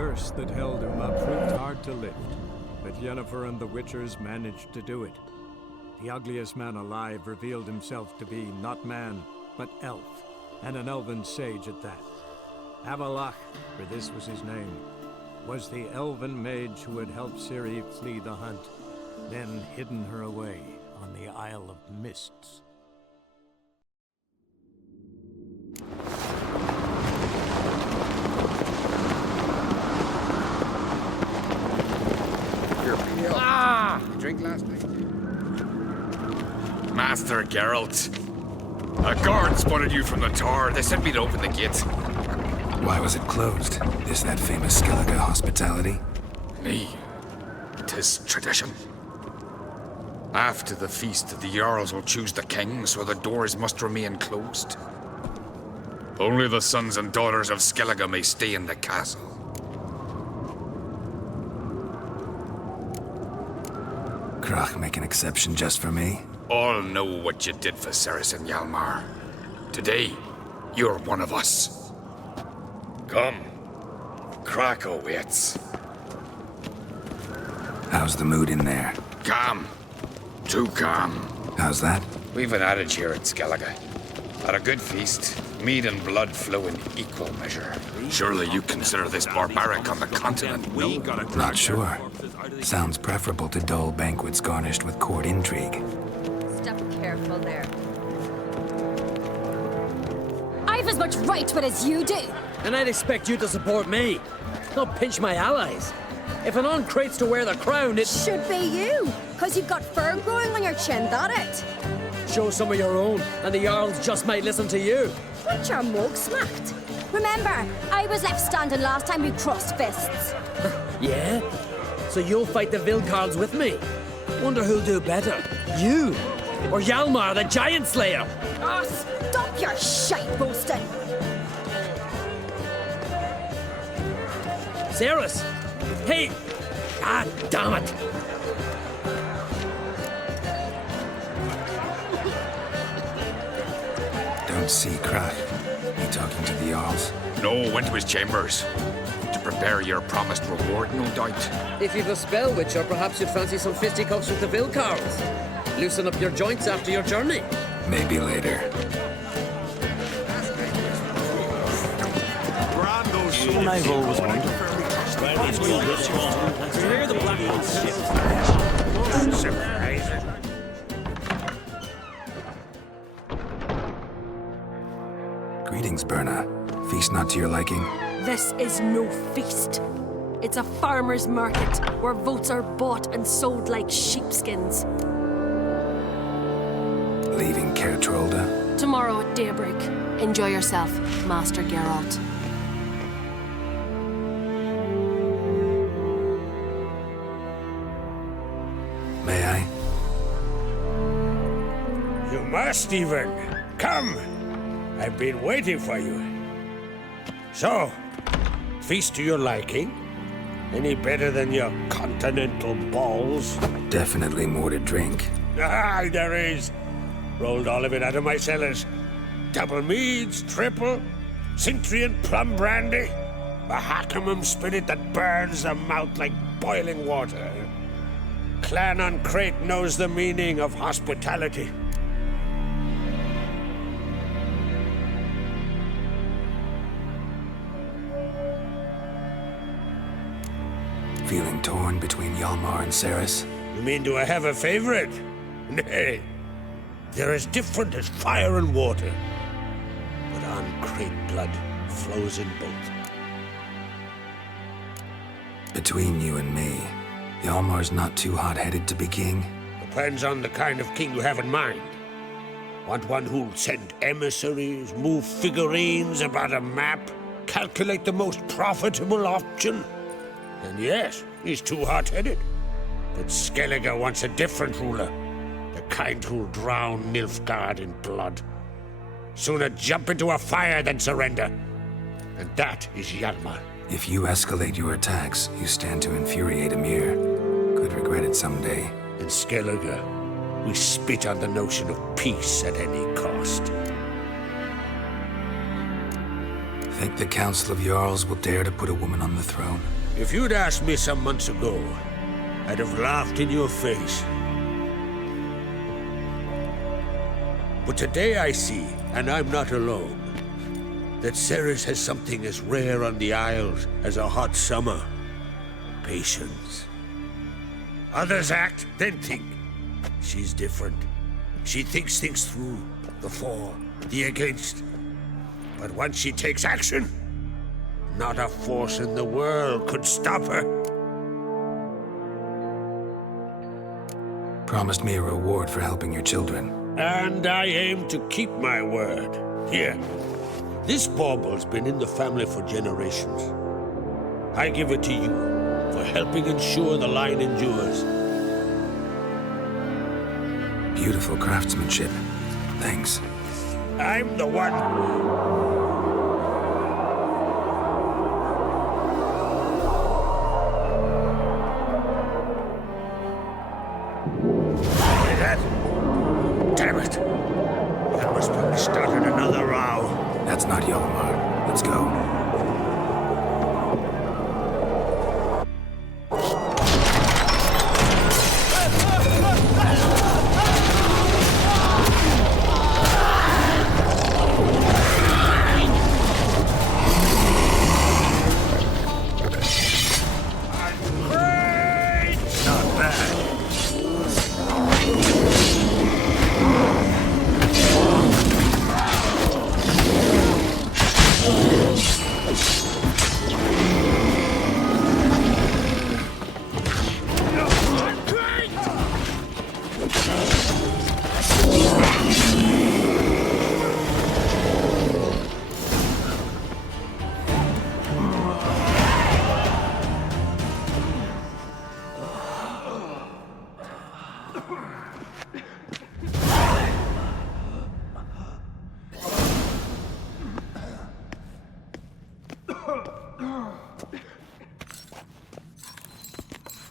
curse that held Uma proved hard to lift, but Yennefer and the Witchers managed to do it. The ugliest man alive revealed himself to be not man, but elf, and an elven sage at that. Avallac'h, for this was his name, was the elven mage who had helped Ciri flee the hunt, then hidden her away on the Isle of Mists. Drink last night. Master Geralt. A guard spotted you from the tower. They sent me to open the gate. Why was it closed? Is that famous Skellige hospitality? Me. 'Tis tradition. After the feast, the Jarls will choose the king, so the doors must remain closed. Only the sons and daughters of Skellige may stay in the castle. Crach make an exception just for me? All know what you did for Cerys and Hjalmar. Today, you're one of us. Come. Crach awaits. How's the mood in there? Calm. Too calm. How's that? We've an adage here at Skellige. At a good feast, mead and blood flow in equal measure. Surely you consider this barbaric on the continent? Not sure. Sounds preferable to dull banquets garnished with court intrigue. Step careful there. I've as much right to it as you do. And I'd expect you to support me, not pinch my allies. If an uncrate's to wear the crown, it Should be you, because you've got fur growing on your chin, that it? shows some of your own, and the Jarls just might listen to you. Got your mug smacked. Remember, I was left standing last time we crossed fists. Yeah? So you'll fight the Vilcarls with me? Wonder who'll do better, you or Hjalmar the Giant Slayer? Oh, stop your shite boasting. Cerys! Hey! God damn it! Don't see Crach. You talking to the Jarls? No, went to his chambers. To prepare your promised reward, no doubt. If you've a spell witcher, perhaps you'd fancy some fisticuffs with the Vilcarls. Loosen up your joints after your journey. Maybe later. And I've always wondered. Where the Black Greetings, Birna. Feast not to your liking? This is no feast. It's a farmer's market where votes are bought and sold like sheepskins. Leaving Caer Trolda? Tomorrow at daybreak. Enjoy yourself, Master Geralt. May I? You must even. Come. I've been waiting for you. So, feast to your liking? Any better than your continental balls? Definitely more to drink. Ah, there is. Rolled all of it out of my cellars. Double meads, triple, Cintrian plum brandy, a Hackamum spirit that burns the mouth like boiling water. Clan on Crate knows the meaning of hospitality. Feeling torn between Hjalmar and Cerys? You mean, do I have a favorite? Nay. They're as different as fire and water. But on Crate blood flows in both. Between you and me, Hjalmar's not too hot-headed to be king. Depends on the kind of king you have in mind. Want one who'll send emissaries, move figurines about a map, calculate the most profitable option? And yes, he's too hot-headed. But Skellige wants a different ruler. The kind who'll drown Nilfgaard in blood. Sooner jump into a fire than surrender. And that is Hjalmar. If you escalate your attacks, you stand to infuriate Emhyr. Could regret it someday. In Skellige, we spit on the notion of peace at any cost. Think the Council of Jarls will dare to put a woman on the throne? If you'd asked me some months ago, I'd have laughed in your face. But today I see, and I'm not alone, that Cerys has something as rare on the Isles as a hot summer. Patience. Others act, then think. She's different. She thinks things through, the for, the against. But once she takes action, not a force in the world could stop her. Promised me a reward for helping your children. And I aim to keep my word. Here. This bauble's been in the family for generations. I give it to you for helping ensure the line endures. Beautiful craftsmanship. Thanks. I'm the one. Hear that? Damn it! That must probably started another row. That's not Hjalmar. Let's go.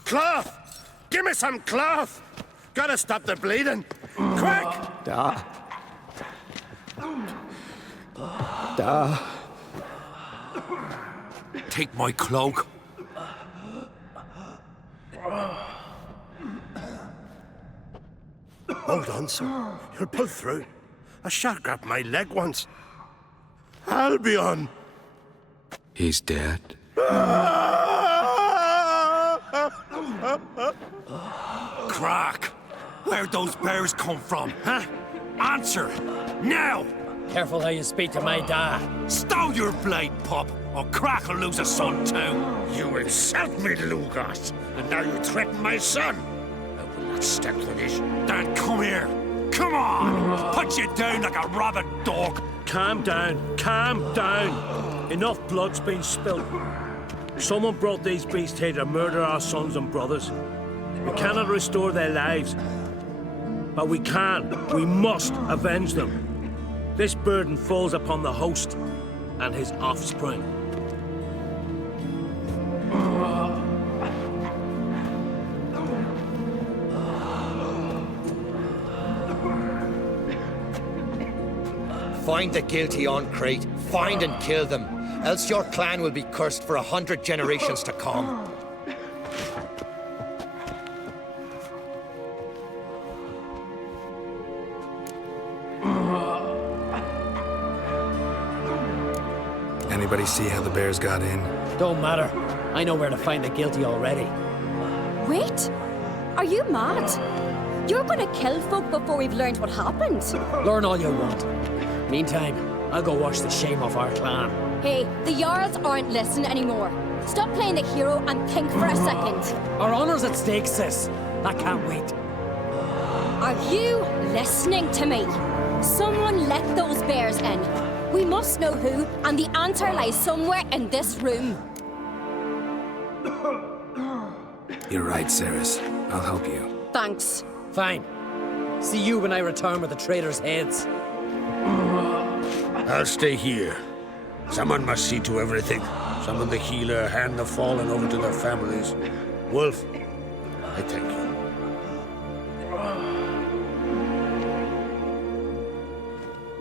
Cloth! Give me some cloth! Gotta stop the bleeding! Quick! Take my cloak. Hold on, sir. You'll pull through. A shark grabbed my leg once. Albion! He's dead. Crack! Where'd those bears come from, huh? Answer! Now! Careful how you speak to my dad. Stow your blade, pup, or Crack will lose a son too. You insult me, Lugos, and now you threaten my son. I will not stand for this. Then come here. Come on! Put you down like a rabid dog. Calm down. Calm down. Enough blood's been spilled. Someone brought these beasts here to murder our sons and brothers. We cannot restore their lives. But we must avenge them. This burden falls upon the host and his offspring. Find the guilty on Crete, find and kill them, else your clan will be cursed for 100 generations to come. Anybody see how the bears got in? Don't matter. I know where to find the guilty already. Wait! Are you mad? You're gonna kill folk before we've learned what happened. Learn all you want. Meantime, I'll go wash the shame off our clan. Hey, the Jarls aren't listening anymore. Stop playing the hero and think for a second. Our honor's at stake, sis. I can't wait. Are you listening to me? Someone let those bears in. We must know who, and the answer lies somewhere in this room. You're right, Cerys. I'll help you. Thanks. Fine. See you when I return with the traitors' heads. I'll stay here. Someone must see to everything. Summon the healer, hand the fallen over to their families. Wolf, I thank you.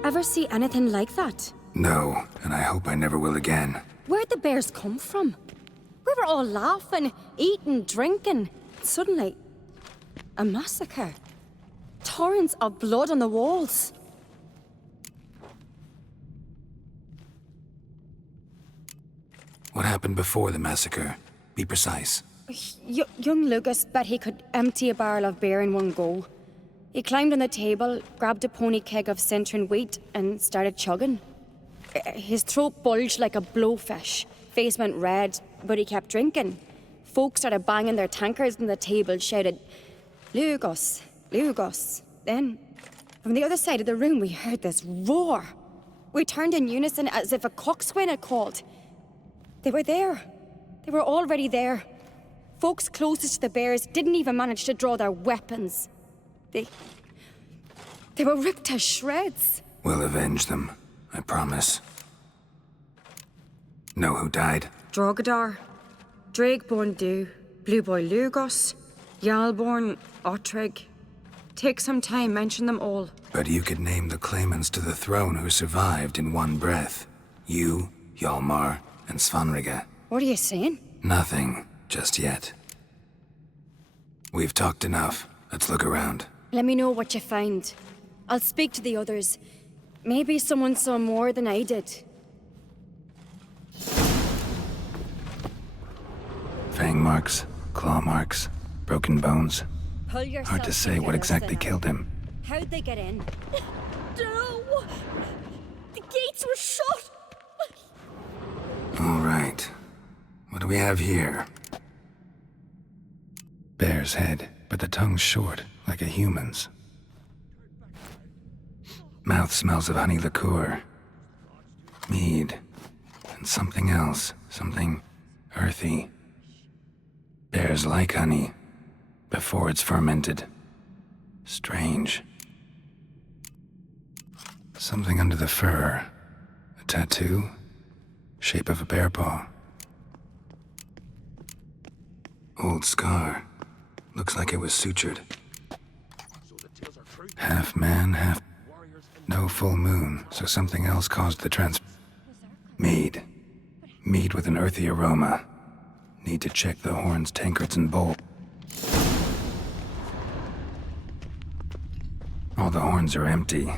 Ever see anything like that? No, and I hope I never will again. Where'd the bears come from? We were all laughing, eating, drinking. Suddenly, a massacre. Torrents of blood on the walls. What happened before the massacre? Be precise. Young Lucas bet he could empty a barrel of beer in one go. He climbed on the table, grabbed a pony keg of Centron wheat, and started chugging. His throat bulged like a blowfish. Face went red, but he kept drinking. Folks started banging their tankards on the table, shouted, "Lugos, Lugos." Then, from the other side of the room, we heard this roar. We turned in unison as if a coxswain had called. They were there. They were already there. Folks closest to the bears didn't even manage to draw their weapons. They were ripped to shreds. We'll avenge them, I promise. Know who died? Drogadar, Drakeborn Du, Blue Boy Lugos, Yalborn, Ottrig. Take some time, mention them all. But you could name the claimants to the throne who survived in one breath. You, Hjalmar, and Svanrige. What are you saying? Nothing, just yet. We've talked enough. Let's look around. Let me know what you find. I'll speak to the others. Maybe someone saw more than I did. Fang marks, claw marks, broken bones. Pull yourself Hard to say what together, exactly Sinner. killed him. How'd they get in? No! The gates were shut! All right. What do we have here? Bear's head, but the tongue's short, like a human's. Mouth smells of honey liqueur. Mead. And something else. Something earthy. Bears like honey. Before it's fermented. Strange. Something under the fur. A tattoo? Shape of a bear paw. Old scar. Looks like it was sutured. Half man, half... No full moon, so something else caused the Mead. Mead with an earthy aroma. Need to check the horns, tankards, and bowl. All the horns are empty.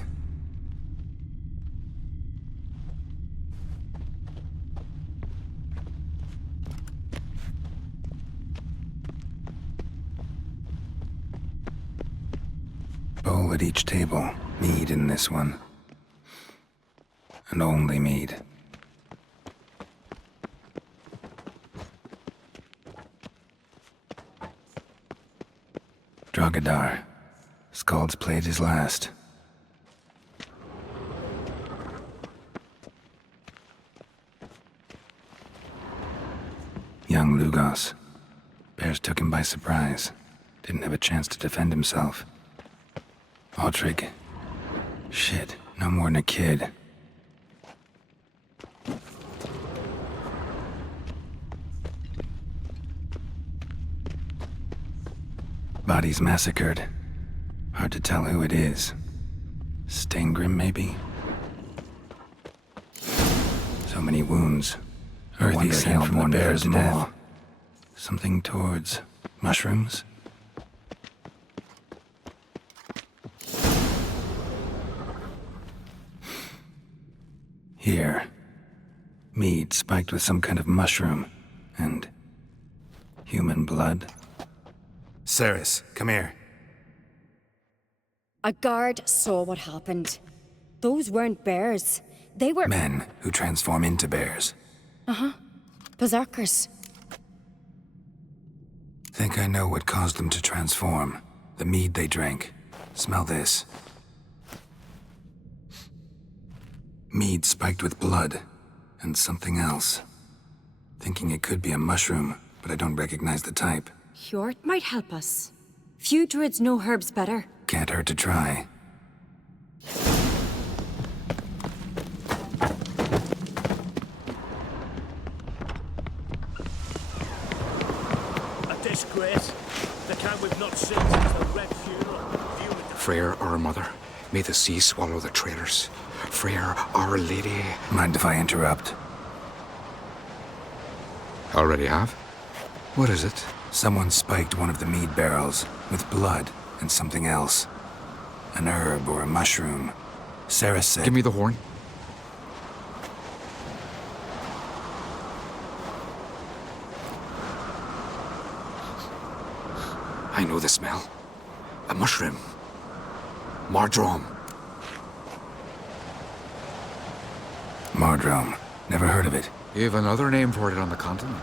Bowl at each table. Mead in this one. And only mead. Drogadar. Skald's played his last. Young Lugos. Bears took him by surprise. Didn't have a chance to defend himself. Ottrig. Shit, no more than a kid. Bodies massacred. Hard to tell who it is. Steingrim, maybe? So many wounds. Earthy scent from the bear's maw. Something towards mushrooms? Here. Mead spiked with some kind of mushroom. And... human blood. Ceres, come here. A guard saw what happened. Those weren't bears. They were... Men who transform into bears. Uh-huh. Berserkers. Think I know what caused them to transform. The mead they drank. Smell this. Mead spiked with blood. And something else. Thinking it could be a mushroom, but I don't recognize the type. Hjort might help us. Few druids know herbs better. Can't hurt to try. A disgrace. The camp we've not seen since the Red Funeral. Freyr, our mother. May the sea swallow the traitors. Frere, Our Lady. Mind if I interrupt? Already have? What is it? Someone spiked one of the mead barrels with blood and something else. An herb or a mushroom. Sarah said... Give me the horn. I know the smell. A mushroom. Mardrome. Mardrome. Never heard of it. You have another name for it on the continent.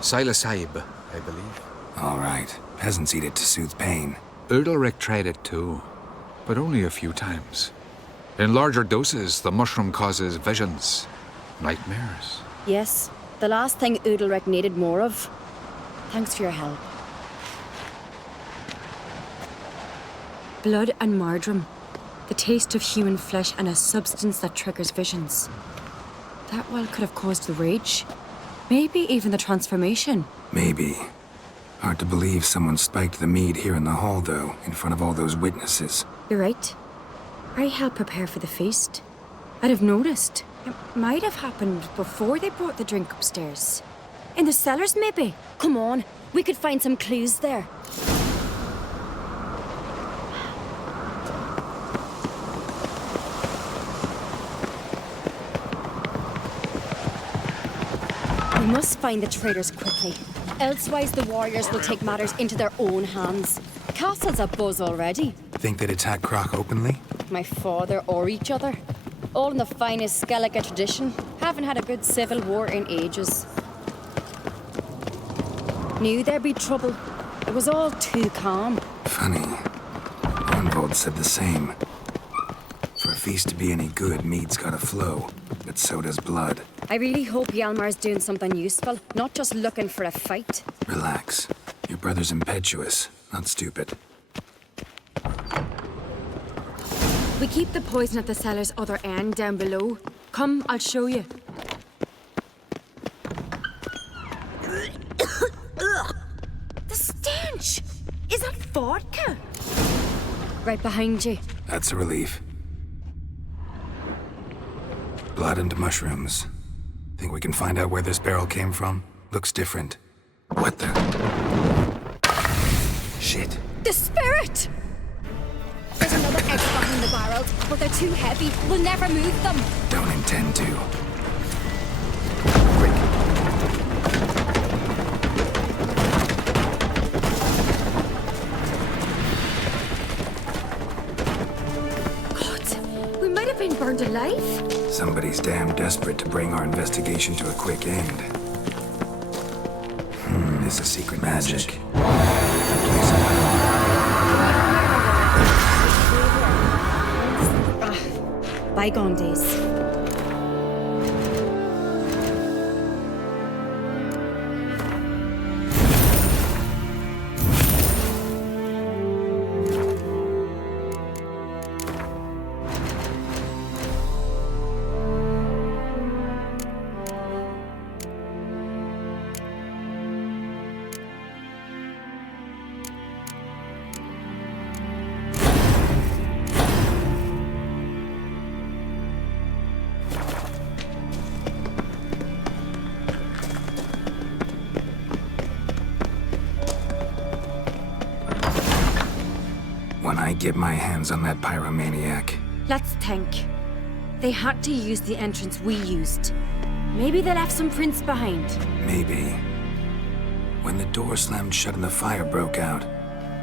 Psilocybe, I believe. All right. Peasants eat it to soothe pain. Udalric tried it too, but only a few times. In larger doses, the mushroom causes visions, nightmares. Yes, the last thing Udalric needed more of. Thanks for your help. Blood and Mardrome. The taste of human flesh and a substance that triggers visions. That well could have caused the rage. Maybe even the transformation. Maybe. Hard to believe someone spiked the mead here in the hall, though, in front of all those witnesses. You're right. I helped prepare for the feast. I'd have noticed. It might have happened before they brought the drink upstairs. In the cellars, maybe? Come on, we could find some clues there. We must find the traitors quickly. Elsewise, the warriors will take matters into their own hands. Castle's abuzz already. Think they'd attack Croc openly? My father or each other. All in the finest Skellige tradition. Haven't had a good civil war in ages. Knew there'd be trouble. It was all too calm. Funny. Arnvold said the same. For a feast to be any good, mead's gotta flow. But so does blood. I really hope Hjalmar's doing something useful, not just looking for a fight. Relax. Your brother's impetuous, not stupid. We keep the poison at the cellar's other end down below. Come, I'll show you. The stench! Is that vodka? Right behind you. That's a relief. Blood and mushrooms. Think we can find out where this barrel came from? Looks different. What the? Shit. The spirit! There's another egg behind the barrels, but they're too heavy. We'll never move them. Don't intend to. God, we might have been burned alive. Somebody's damn desperate to bring our investigation to a quick end. This is secret magic. Bygone days. When I get my hands on that pyromaniac. Let's think. They had to use the entrance we used. Maybe they left some prints behind. Maybe. When the door slammed shut and the fire broke out,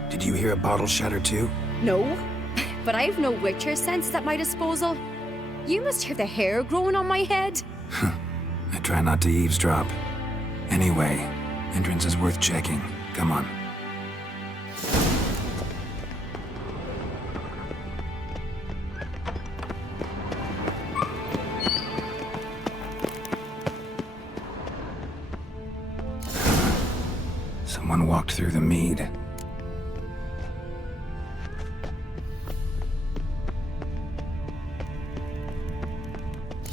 did you hear a bottle shatter too? No, but I've no Witcher sense at my disposal. You must hear the hair growing on my head. I try not to eavesdrop. Anyway, entrance is worth checking. Come on. Someone walked through the mead.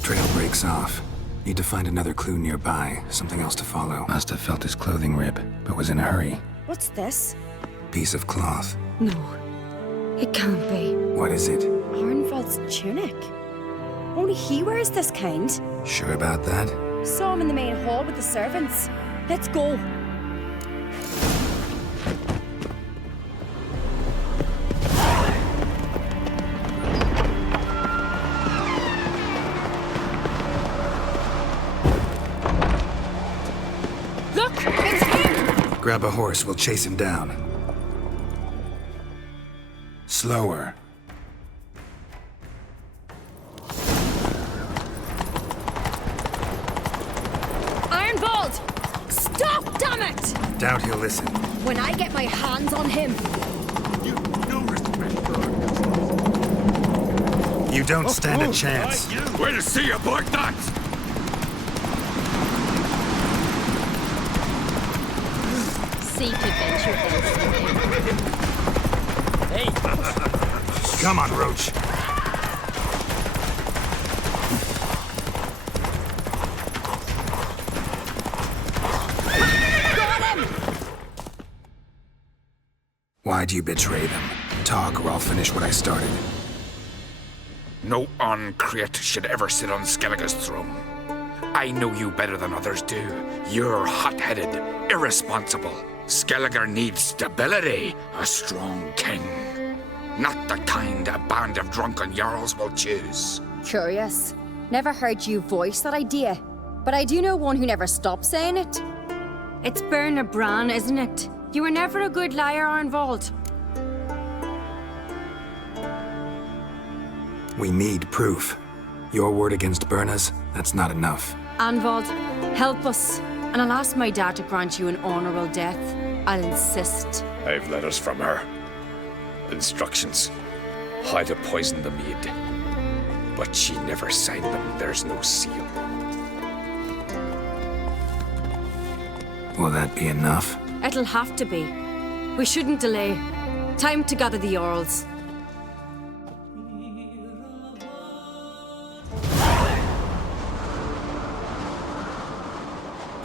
Trail breaks off. Need to find another clue nearby, something else to follow. Must have felt his clothing rip, but was in a hurry. What's this? Piece of cloth. No. It can't be. What is it? Arnvald's tunic. Only he wears this kind. Sure about that? Saw him in the main hall with the servants. Let's go. Look! It's him! Grab a horse, we'll chase him down. Slower. Arnvald! Stop, damn it! Doubt he'll listen. When I get my hands on him. You don't stand a chance. Where to see you, Borgnat? Seek adventure, Hey! Come on, Roach. Why'd you betray them? Talk, or I'll finish what I started. No Ancrete should ever sit on Skellige's throne. I know you better than others do. You're hot-headed, irresponsible. Skellige needs stability, a strong king. Not the kind a band of drunken jarls will choose. Curious. Never heard you voice that idea. But I do know one who never stops saying it. It's Berna Bran, isn't it? You were never a good liar, Arnvald. We need proof. Your word against Berna's, that's not enough. Arnvald, help us. And I'll ask my dad to grant you an honorable death. I'll insist. I've letters from her. Instructions. How to poison the mead. But she never signed them. There's no seal. Will that be enough? It'll have to be. We shouldn't delay. Time to gather the Jarls.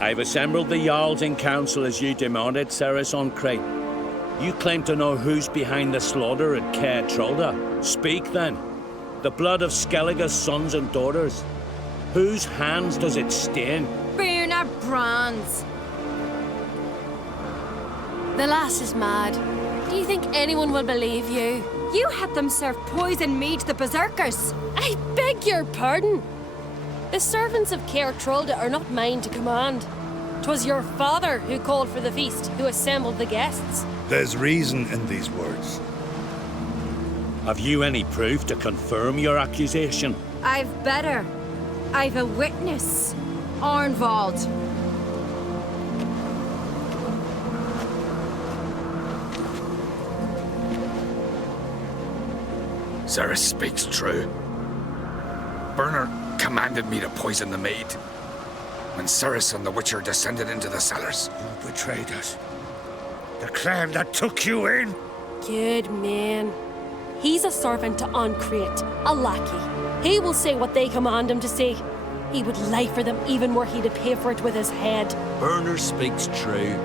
I've assembled the Jarls in council as you demanded, Cerys Ancrete. You claim to know who's behind the slaughter at Caer Trolda. Speak then. The blood of Skellige's sons and daughters. Whose hands does it stain? Berna Bran's. The lass is mad. Do you think anyone will believe you? You had them serve poison mead to the berserkers. I beg your pardon. The servants of Caer Trolda are not mine to command. 'Twas your father who called for the feast, who assembled the guests. There's reason in these words. Have you any proof to confirm your accusation? I've better. I've a witness. Arnvald. Cerys speaks true. Berna commanded me to poison the maid. When Cerys and the Witcher descended into the cellars. You betrayed us. The clan that took you in. Good man. He's a servant to Ancrete, a lackey. He will say what they command him to say. He would lie for them even were he to pay for it with his head. Berner speaks true.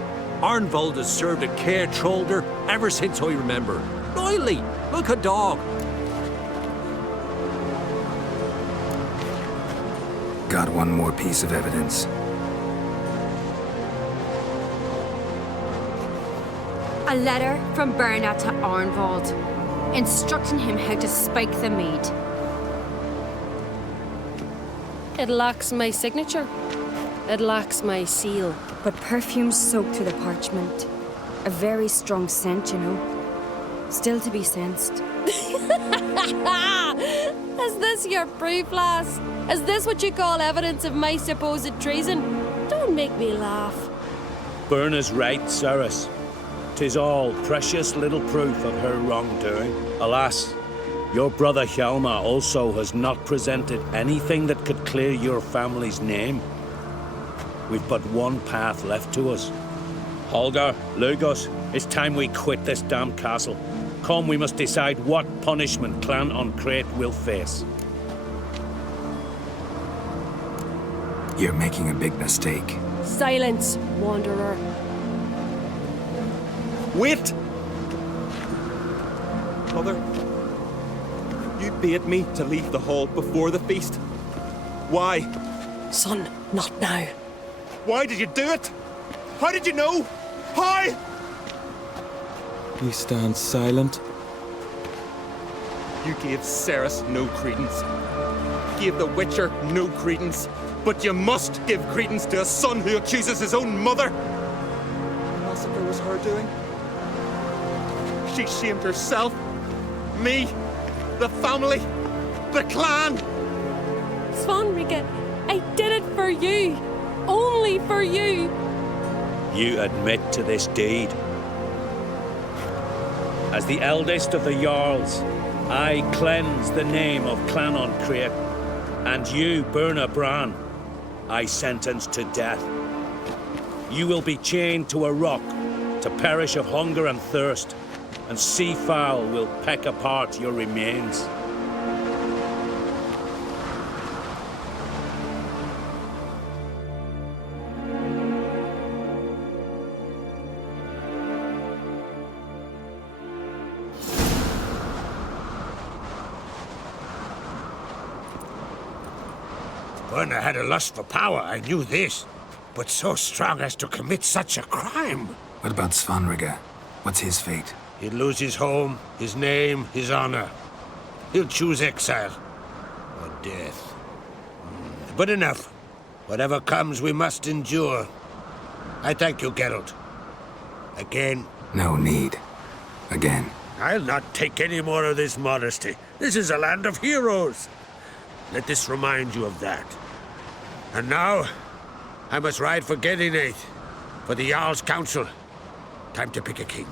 Arnvald has served at Caer Trolda ever since I remember. Loyally, like a dog. Got one more piece of evidence. A letter from Berna to Arnvald, instructing him how to spike the mead. It lacks my signature. It lacks my seal. But perfume soaked through the parchment. A very strong scent, you know. Still to be sensed. Is this your proof, lass? Is this what you call evidence of my supposed treason? Don't make me laugh. Berna's right, Cerys. 'Tis all precious little proof of her wrongdoing. Alas, your brother Hjalmar also has not presented anything that could clear your family's name. We've but one path left to us. Holger, Lugos, it's time we quit this damn castle. Come, we must decide what punishment Clan Ancrete will face. You're making a big mistake. Silence, wanderer. Wait! brother. You bade me to leave the hall before the feast. Why? Son, not now. Why did you do it? How did you know? How? You stand silent. You gave Cerys no credence. Gave the Witcher no credence. But you must give credence to a son who accuses his own mother. The massacre was her doing. She shamed herself, me, the family, the clan. Svanrige, I did it for you. Only for you. You admit to this deed. As the eldest of the Jarls, I cleanse the name of Clan on Crete, and you, Birna Bran, I sentence to death. You will be chained to a rock to perish of hunger and thirst, and sea fowl will peck apart your remains. Birna had a lust for power, I knew this. But so strong as to commit such a crime. What about Svanrige? What's his fate? He'll lose his home, his name, his honor. He'll choose exile. Or death. But enough. Whatever comes, we must endure. I thank you, Geralt. Again. No need. Again. I'll not take any more of this modesty. This is a land of heroes. Let this remind you of that. And now, I must ride for Gedinate, for the Jarl's Council. Time to pick a king.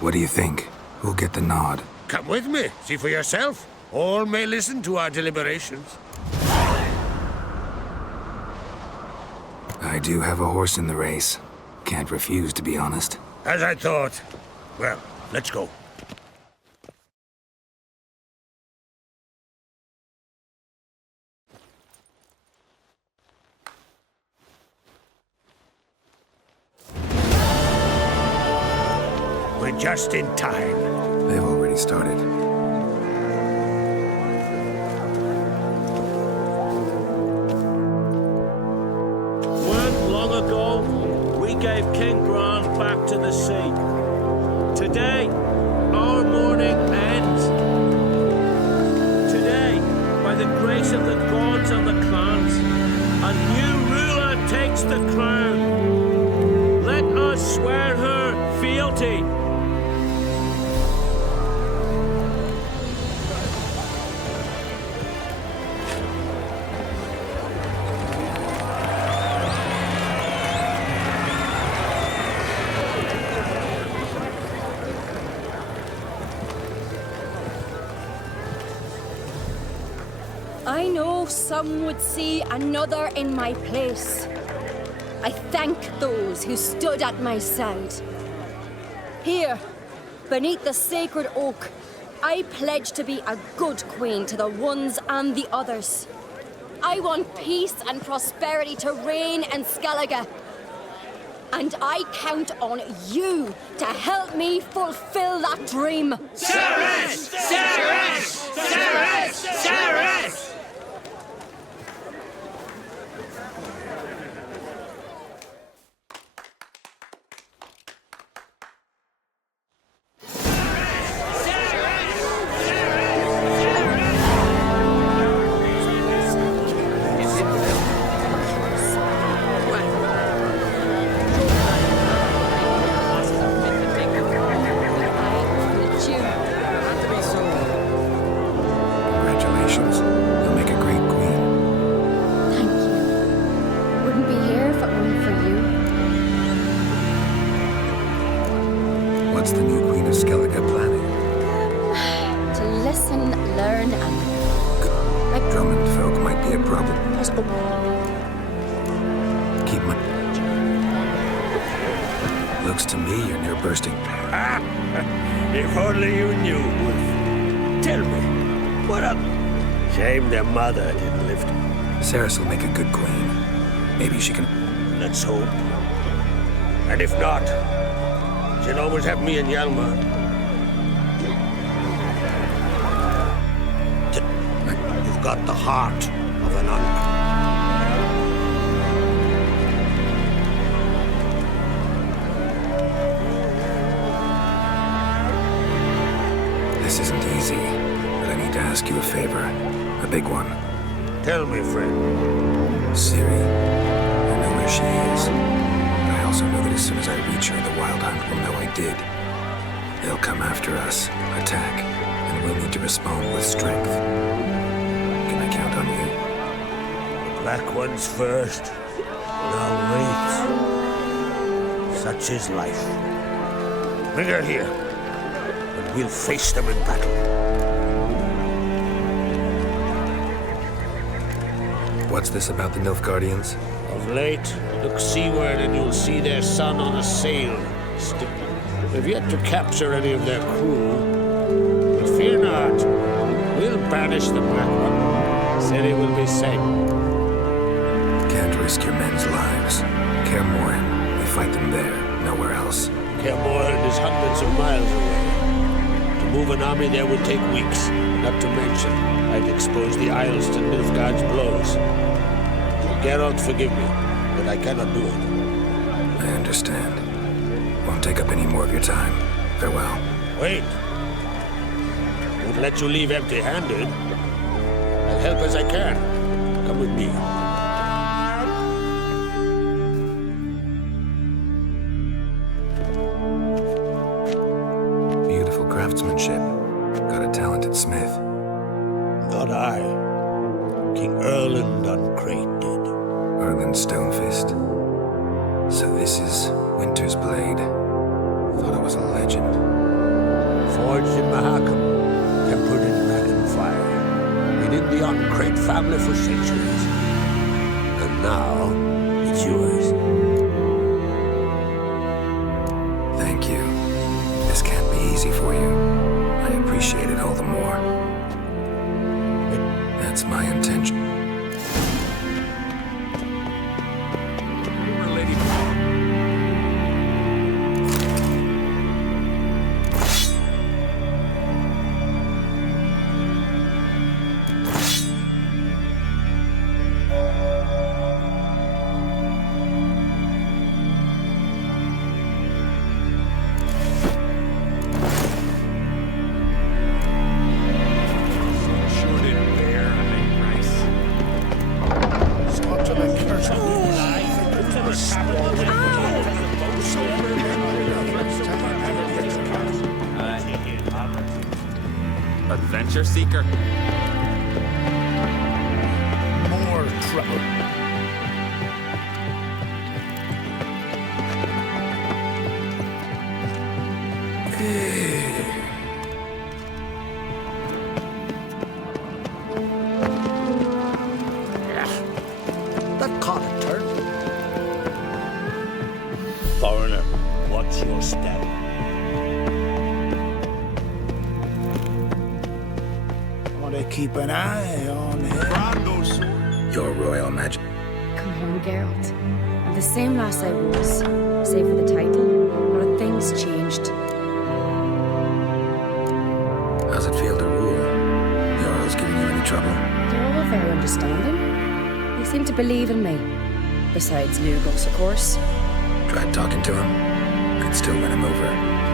What do you think? Who'll get the nod? Come with me, see for yourself. All may listen to our deliberations. I do have a horse in the race. Can't refuse, to be honest. As I thought. Well, let's go. We're just in time. They've already started. When, long ago, we gave King Bran back to the sea. Today, our mourning ends. Today, by the grace of the gods and the clans, a new ruler takes the crown. Let us swear her fealty. I know some would see another in my place. I thank those who stood at my side. Here, beneath the sacred oak, I pledge to be a good queen to the ones and the others. I want peace and prosperity to reign in Skellige. And I count on you to help me fulfill that dream. Cerys! Cerys! Cerys! Cerys! Congratulations. You'll make a great queen. Thank you. Wouldn't be here if it weren't for you. What's the new Queen of Skellige planning? To listen, learn, and... Drummond folk might be a problem. Keep my... Looks to me you're near bursting. If only you knew, Wolf. Tell me, what up? Shame their mother didn't live. Cerys will make a good queen. Maybe she can... Let's hope. And if not, she'll always have me and Hjalmar. got the heart of an uncle. This isn't easy, but I need to ask you a favor. A big one. Tell me, friend. Ciri. I know where she is. But I also know that as soon as I reach her, the Wild Hunt will know I did. They'll come after us, attack, and we'll need to respond with strength. Can I count on you? The Black One's first. Now wait. Such is life. Bring her here, and we'll face them in battle. What's this about the Nilfgaardians? Of late, look seaward and you'll see their sun on a sail. We've yet to capture any of their crew. But fear not, we'll banish the Black One. Ciri will be safe. Can't risk your men's lives. Kaer Morhen, we fight them there, nowhere else. Kaer Morhen is hundreds of miles away. To move an army there would take weeks, not to mention I'd expose the Isles to Nilfgaard's blows. Geralt, forgive me, but I cannot do it. I understand. Won't take up any more of your time. Farewell. Wait. Won't let you leave empty-handed. I'll help as I can. Come with me. Beautiful craftsmanship. Got a talented smith. Not I. King Erland Uncrate did. Erland Stonefist. So this is Winter's Blade. Thought it was a legend. Forged in Mahakam, tempered in dragon fire. Been in the Uncrate family for centuries. And now, it's yours. Thank you. This can't be easy for you. I appreciate it all the more. That's my intention. Adventure seeker. More trouble. That caught a turn. Foreigner, what's your step? Want to keep an eye on him. Your Royal Majesty. Come home, Geralt. I'm the same lass I was, save for the title. A lot of things changed. How's it feel to rule? The Earl's giving you any trouble? They're all very understanding. They seem to believe in me. Besides Lugos, of course. Tried talking to him? Could still win him over.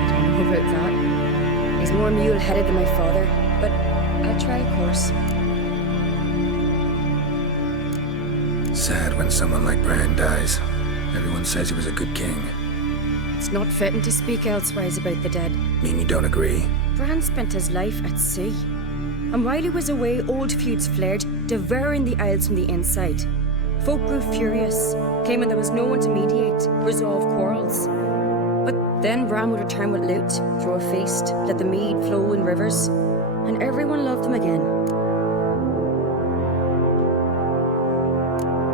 Don't know about that. He's more mule-headed than my father, but I'll try, of course. Sad when someone like Bran dies. Everyone says he was a good king. It's not fitting to speak elsewise about the dead. Mean you don't agree? Bran spent his life at sea. And while he was away, old feuds flared, devouring the Isles from the inside. Folk grew furious, claiming there was no one to mediate, resolve quarrels. But then Bran would return with loot, throw a feast, let the mead flow in rivers, and everyone loved him again.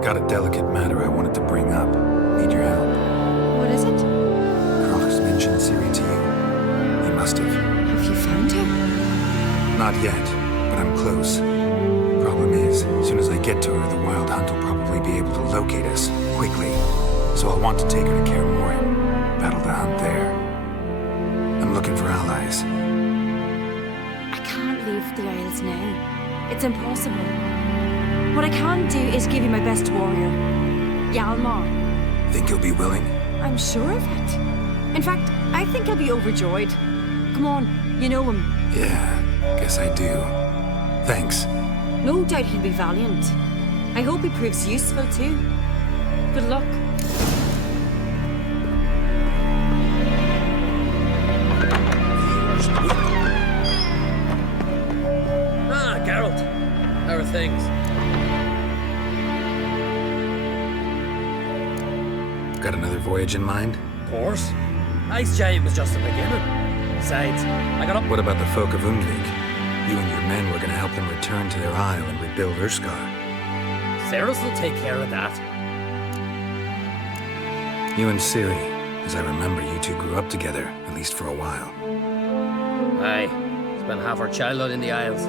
Got a delicate matter I wanted to bring up. Need your help. What is it? Croc's mentioned Ciri to you. He must have. Have you found her? Not yet, but I'm close. Problem is, as soon as I get to her, the Wild Hunt will probably be able to locate us, quickly. So I'll want to take her to Kaer Morhen, battle the hunt there. I'm looking for allies. I can't leave the Isles now. It's impossible. What I can do is give you my best warrior, Hjalmar. Think you'll be willing? I'm sure of it. In fact, I think he'll be overjoyed. Come on, you know him. Yeah, guess I do. Thanks. No doubt he'll be valiant. I hope he proves useful too. Good luck. Ah, Geralt. How are things? Got another voyage in mind? Of course. Ice Giant was just the beginning. Besides, I got up. What about the folk of Undvik? You and your men were gonna help them return to their isle and rebuild Urskar. Ceres will take care of that. You and Ciri, as I remember, you two grew up together, at least for a while. Aye. Spent half her childhood in the Isles.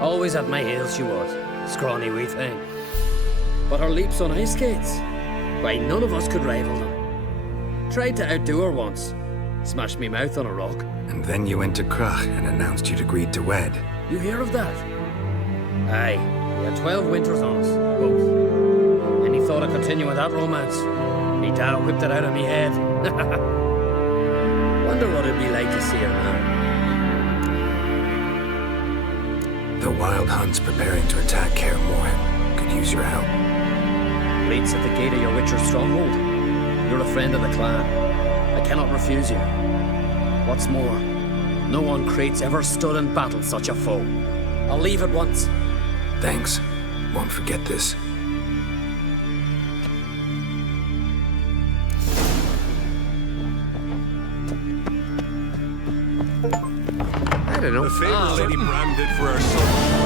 Always at my heels she was. Scrawny wee thing. But her leaps on ice skates, why, none of us could rival them. Tried to outdo her once. Smashed me mouth on a rock. And then you went to Krach and announced you'd agreed to wed. You hear of that? Aye. We had 12 winters on us, both. Any thought of continuing that romance? Me dad whipped it out of me head. Wonder what it'd be like to see her now. The Wild Hunt's preparing to attack Kaer Morhen. Could use your help. Waits at the gate of your Witcher stronghold. You're a friend of the clan. I cannot refuse you. What's more, no one Crate's ever stood and battled such a foe. I'll leave at once. Thanks. Won't forget this. I don't know. The favorite lady branded for our son.